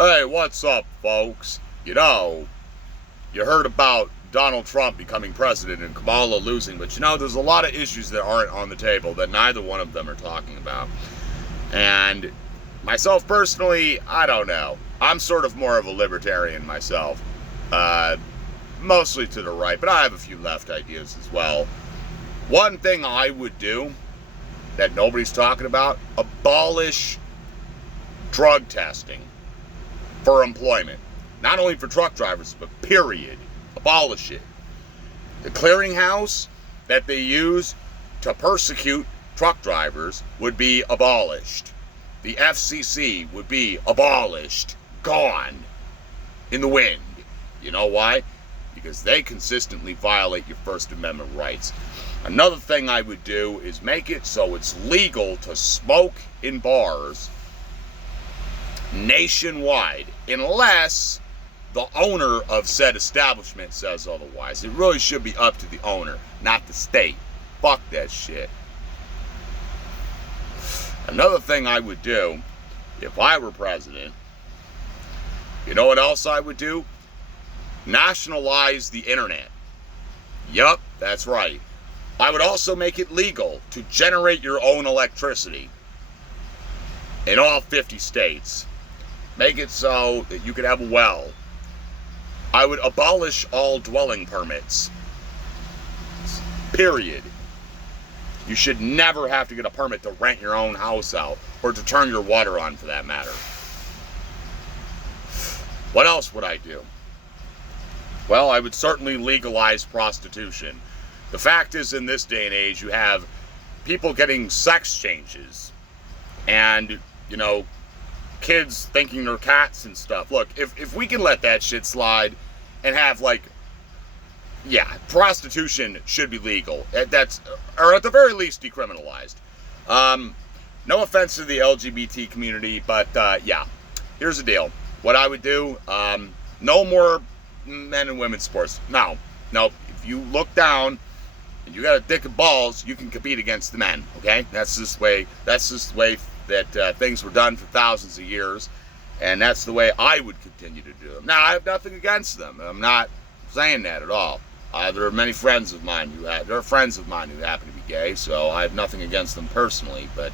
Hey, what's up, folks? You heard about Donald Trump becoming president and Kamala losing, but there's a lot of issues that aren't on the table that neither one of them are talking about. And myself personally, I don't know. I'm sort of more of a libertarian myself. Mostly to the right, but I have a few left ideas as well. One thing I would do that nobody's talking about, abolish drug testing for employment. Not only for truck drivers, but period. Abolish it. The clearinghouse that they use to persecute truck drivers would be abolished. The FCC would be abolished. Gone. In the wind. You know why? Because they consistently violate your First Amendment rights. Another thing I would do is make it so it's legal to smoke in bars nationwide, unless the owner of said establishment says otherwise. It really should be up to the owner, not the state. Fuck that shit. Another thing I would do, if I were president, you know what else I would do? Nationalize the internet. Yup, that's right. I would also make it legal to generate your own electricity in all 50 states. Make it so that you could have a well. I would abolish all dwelling permits. Period. You should never have to get a permit to rent your own house out, or to turn your water on for that matter. What else would I do? Well, I would certainly legalize prostitution. The fact is, in this day and age, you have people getting sex changes. And, kids thinking they're cats and stuff. Look, if we can let that shit slide and have prostitution should be legal. Or at the very least decriminalized. No offense to the LGBT community, but here's the deal. What I would do, no more men and women's sports. No. If you look down and you got a dick and balls, you can compete against the men. Okay, that's just the way that things were done for thousands of years, and that's the way I would continue to do them. Now, I have nothing against them. I'm not saying that at all. There are many friends of mine who happen to be gay, so I have nothing against them personally. But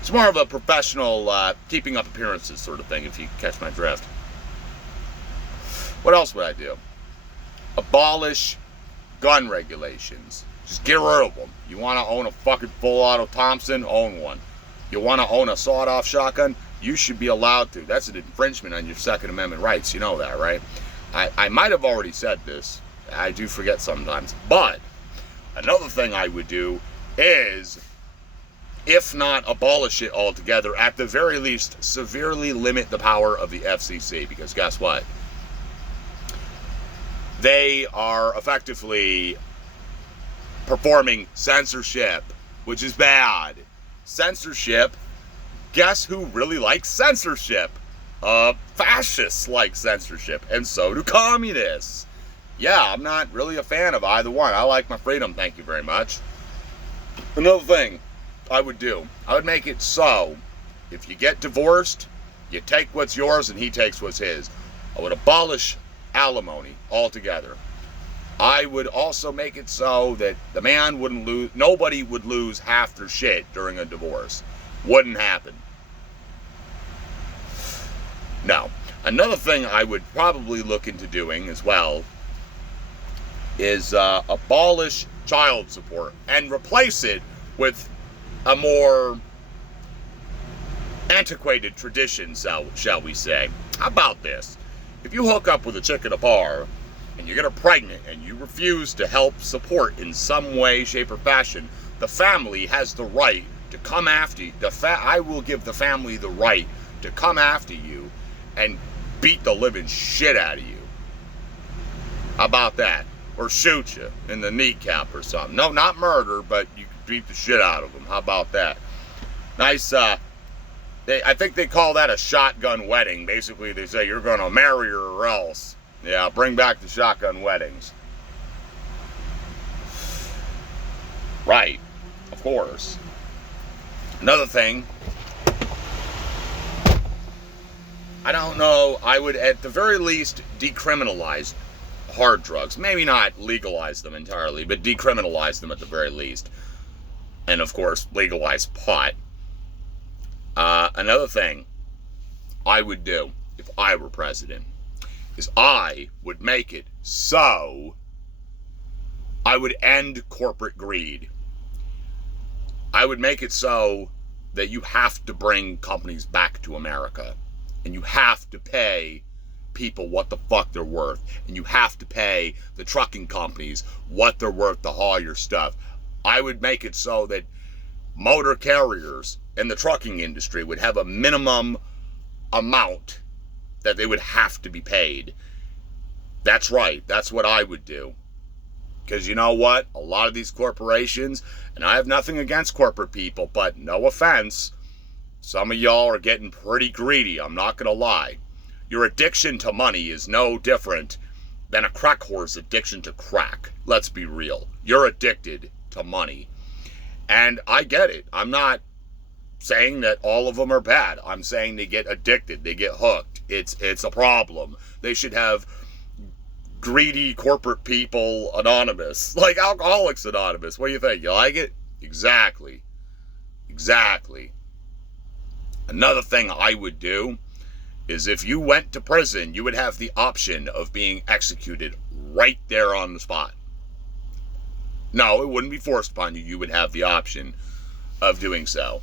it's more of a professional, keeping up appearances sort of thing, if you catch my drift. What else would I do? Abolish gun regulations. Just get rid of them. You want to own a fucking full auto Thompson? Own one. You want to own a sawed-off shotgun? You should be allowed to. That's an infringement on your Second Amendment rights. You know that, right? I might have already said this. I do forget sometimes. But another thing I would do is, if not abolish it altogether, at the very least, severely limit the power of the FCC. Because guess what? They are effectively performing censorship, which is bad. Censorship. Guess who really likes censorship? Fascists like censorship, and so do communists. Yeah, I'm not really a fan of either one. I like my freedom, thank you very much. Another thing I would do, I would make it so, if you get divorced, you take what's yours and he takes what's his. I would abolish alimony altogether. I would also make it so that the man wouldn't lose, nobody would lose half their shit during a divorce. Wouldn't happen. No. Another thing I would probably look into doing as well is abolish child support and replace it with a more antiquated tradition, shall we say. How about this? If you hook up with a chick at a bar and you get her pregnant and you refuse to help support in some way, shape, or fashion, the family has the right to come after you. I will give the family the right to come after you and beat the living shit out of you. How about that? Or shoot you in the kneecap or something. No, not murder, but you can beat the shit out of them. How about that? Nice, I think they call that a shotgun wedding. Basically, they say you're going to marry her or else. Yeah, bring back the shotgun weddings. Right, of course. Another thing I don't know. I would, at the very least, decriminalize hard drugs. Maybe not legalize them entirely, but decriminalize them at the very least. And, of course, legalize pot. Another thing I would do if I were president is I would make it so I would end corporate greed. I would make it so that you have to bring companies back to America. And you have to pay people what the fuck they're worth. And you have to pay the trucking companies what they're worth to haul your stuff. I would make it so that motor carriers in the trucking industry would have a minimum amount that they would have to be paid. That's right. That's what I would do. Because you know what? A lot of these corporations, and I have nothing against corporate people, but no offense, some of y'all are getting pretty greedy. I'm not going to lie. Your addiction to money is no different than a crack whore's addiction to crack. Let's be real. You're addicted to money. And I get it. I'm not saying that all of them are bad. I'm saying they get addicted. They get hooked. It's a problem. They should have greedy corporate people anonymous. Like Alcoholics Anonymous. What do you think? You like it? Exactly. Exactly. Another thing I would do is if you went to prison, you would have the option of being executed right there on the spot. No, it wouldn't be forced upon you. You would have the option of doing so.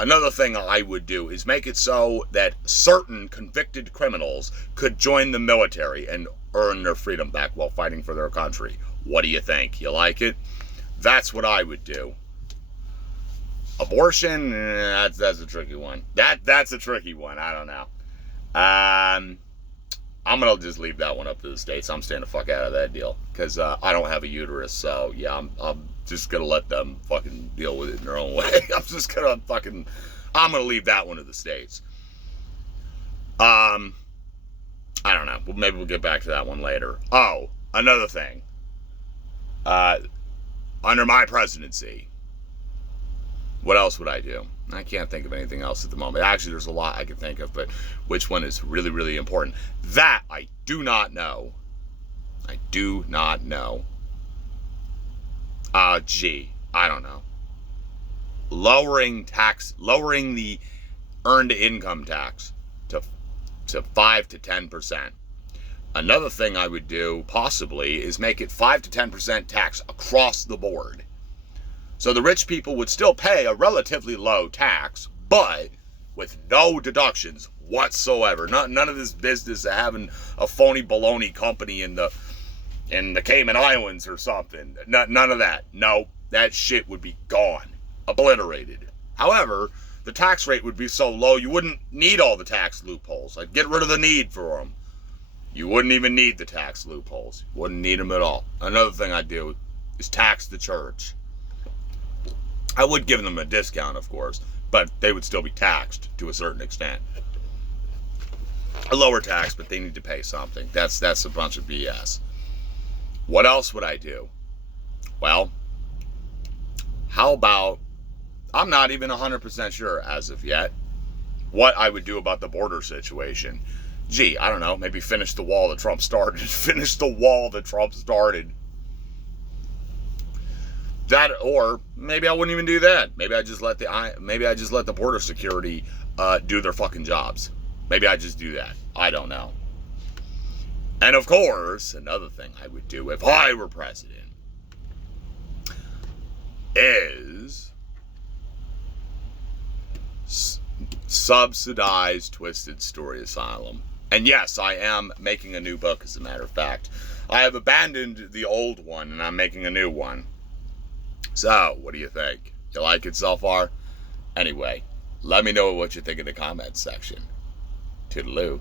Another thing I would do is make it so that certain convicted criminals could join the military and earn their freedom back while fighting for their country. What do you think? You like it? That's what I would do. Abortion? That's a tricky one. That's a tricky one. I don't know. I'm going to just leave that one up to the states. I'm staying the fuck out of that deal. Because I don't have a uterus. So, yeah, I'm just going to let them fucking deal with it in their own way. I'm going to leave that one to the states. I don't know. Maybe we'll get back to that one later. Oh, another thing. Under my presidency, what else would I do? I can't think of anything else at the moment. Actually, there's a lot I can think of, but which one is really, really important? That I do not know. I do not know. I don't know. Lowering the earned income tax to 5 to 10%. Another thing I would do, possibly, is make it 5 to 10% tax across the board. So the rich people would still pay a relatively low tax, but with no deductions whatsoever. None of this business of having a phony baloney company in the Cayman Islands or something. None of that. No, that shit would be gone. Obliterated. However, the tax rate would be so low you wouldn't need all the tax loopholes. I'd get rid of the need for them. You wouldn't even need the tax loopholes. Wouldn't need them at all. Another thing I'd do is tax the church. I would give them a discount, of course, but they would still be taxed to a certain extent. A lower tax, but they need to pay something. That's a bunch of BS. What else would I do? Well, how about, I'm not even 100% sure as of yet what I would do about the border situation. I don't know, maybe finish the wall that Trump started. That, or maybe I wouldn't even do that. Maybe I just let the border security do their fucking jobs. Maybe I just do that. I don't know. And of course, another thing I would do if I were president is subsidize Twisted Story Asylum. And yes, I am making a new book, as a matter of fact. I have abandoned the old one, and I'm making a new one. So, what do you think? You like it so far? Anyway, let me know what you think in the comments section. Toodaloo.